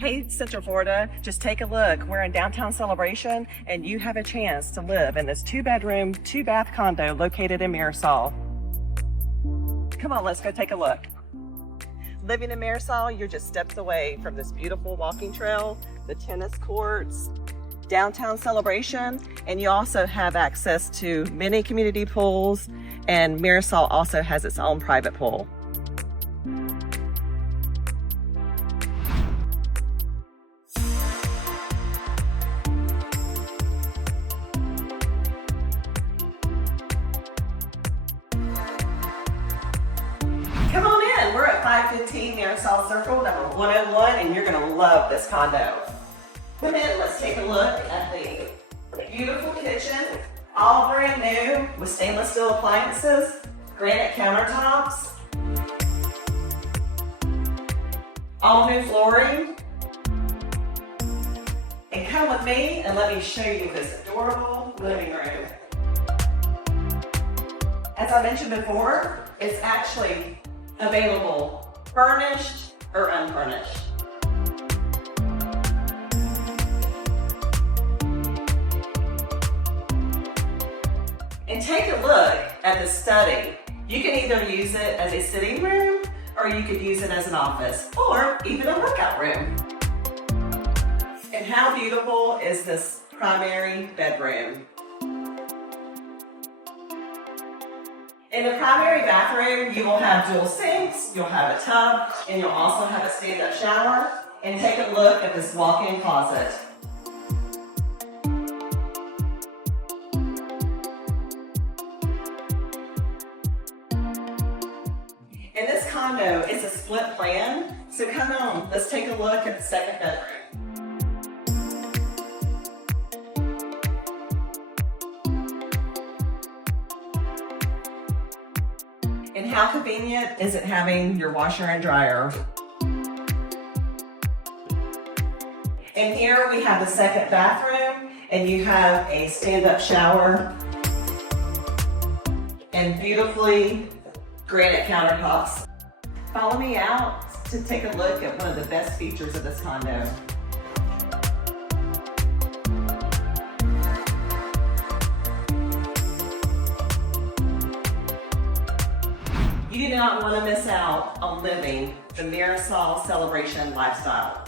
Hey, Central Florida, just take a look. We're in downtown Celebration, and you have a chance to live in this 2-bedroom, 2-bath condo located in Mirasol. Come on, let's go take a look. Living in Mirasol, you're just steps away from this beautiful walking trail, the tennis courts, downtown Celebration, and you also have access to many community pools, and Mirasol also has its own private pool. Come on in, we're at 515 Mirasol Circle, number 101, and you're gonna love this condo. Come in, let's take a look at the beautiful kitchen, all brand new with stainless steel appliances, granite countertops, all new flooring. And come with me and let me show you this adorable living room. As I mentioned before, it's actually available furnished or unfurnished. And take a look at the study. You can either use it as a sitting room or you could use it as an office or even a workout room. And how beautiful is this primary bedroom? In the primary bathroom, you will have dual sinks, you'll have a tub, and you'll also have a stand-up shower. And take a look at this walk-in closet. In this condo, it's a split plan, so come on, let's take a look at the second bedroom. And how convenient is it having your washer and dryer? And here we have the second bathroom, and you have a stand-up shower and beautifully granite countertops. Follow me out to take a look at one of the best features of this condo. You do not want to miss out on living the Mirasol Celebration lifestyle.